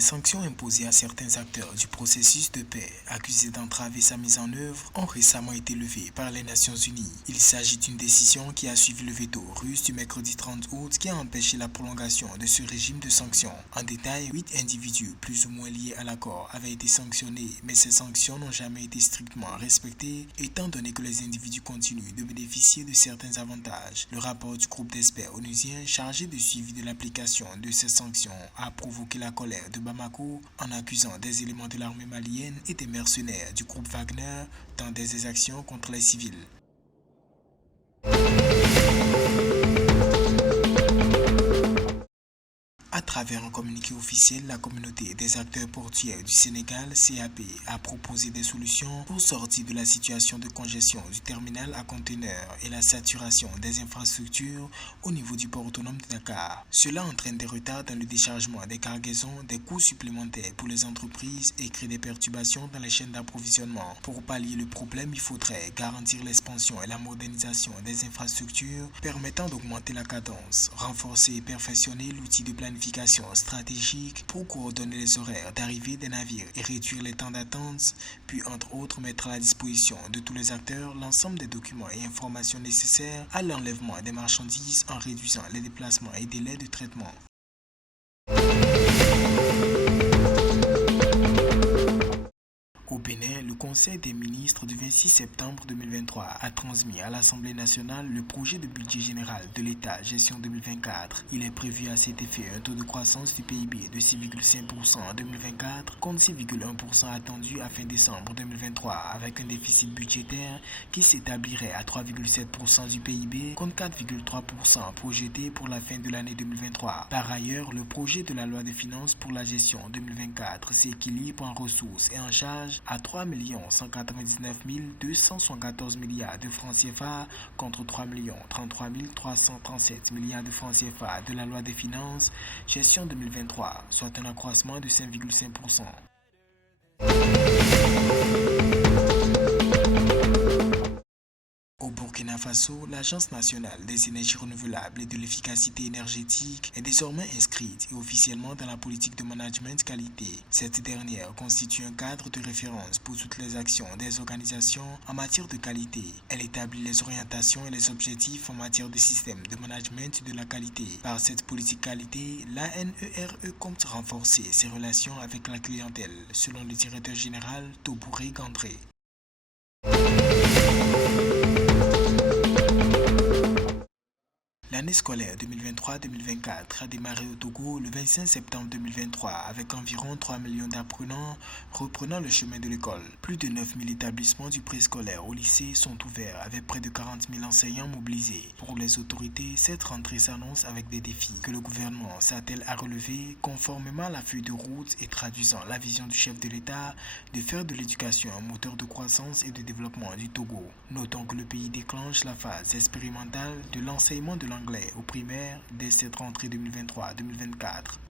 Les sanctions imposées à certains acteurs du processus de paix accusés d'entraver sa mise en œuvre ont récemment été levées par les Nations Unies. Il s'agit d'une décision qui a suivi le veto russe du mercredi 30 août qui a empêché la prolongation de ce régime de sanctions. En détail, 8 individus plus ou moins liés à l'accord avaient été sanctionnés, mais ces sanctions n'ont jamais été strictement respectées étant donné que les individus continuent de bénéficier de certains avantages. Le rapport du groupe d'experts onusien chargé de suivi de l'application de ces sanctions a provoqué la colère de Bamako en accusant des éléments de l'armée malienne et des mercenaires du groupe Wagner dans des exactions contre les civils. À travers un communiqué officiel, la communauté des acteurs portuaires du Sénégal, CAP, a proposé des solutions pour sortir de la situation de congestion du terminal à conteneurs et la saturation des infrastructures au niveau du port autonome de Dakar. Cela entraîne des retards dans le déchargement des cargaisons, des coûts supplémentaires pour les entreprises et crée des perturbations dans les chaînes d'approvisionnement. Pour pallier le problème, il faudrait garantir l'expansion et la modernisation des infrastructures permettant d'augmenter la cadence, renforcer et perfectionner l'outil de planification stratégique pour coordonner les horaires d'arrivée des navires et réduire les temps d'attente, puis entre autres mettre à la disposition de tous les acteurs l'ensemble des documents et informations nécessaires à l'enlèvement des marchandises en réduisant les déplacements et délais de traitement. Au Bénin, le Conseil des ministres du 26 septembre 2023 a transmis à l'Assemblée nationale le projet de budget général de l'État gestion 2024. Il est prévu à cet effet un taux de croissance du PIB de 6,5% en 2024 contre 6,1% attendu à fin décembre 2023 avec un déficit budgétaire qui s'établirait à 3,7% du PIB contre 4,3% projeté pour la fin de l'année 2023. Par ailleurs, le projet de la loi de finances pour la gestion 2024 s'équilibre en ressources et en charges à 3 199 274 milliards de francs CFA contre 3 33 337 milliards de francs CFA de la loi des finances gestion 2023, soit un accroissement de 5,5%. Au Burkina Faso, l'Agence nationale des énergies renouvelables et de l'efficacité énergétique est désormais inscrite et officiellement dans la politique de management qualité. Cette dernière constitue un cadre de référence pour toutes les actions des organisations en matière de qualité. Elle établit les orientations et les objectifs en matière de système de management de la qualité. Par cette politique qualité, l'ANERE compte renforcer ses relations avec la clientèle, selon le directeur général Tobouré Gandré. L'année scolaire 2023-2024 a démarré au Togo le 25 septembre 2023 avec environ 3 millions d'apprenants reprenant le chemin de l'école. Plus de 9 000 établissements du préscolaire au lycée sont ouverts avec près de 40 000 enseignants mobilisés. Pour les autorités, cette rentrée s'annonce avec des défis que le gouvernement s'attelle à relever conformément à la feuille de route et traduisant la vision du chef de l'État de faire de l'éducation un moteur de croissance et de développement du Togo. Notons que le pays déclenche la phase expérimentale de l'enseignement de l'anglais au primaire dès cette rentrée 2023-2024.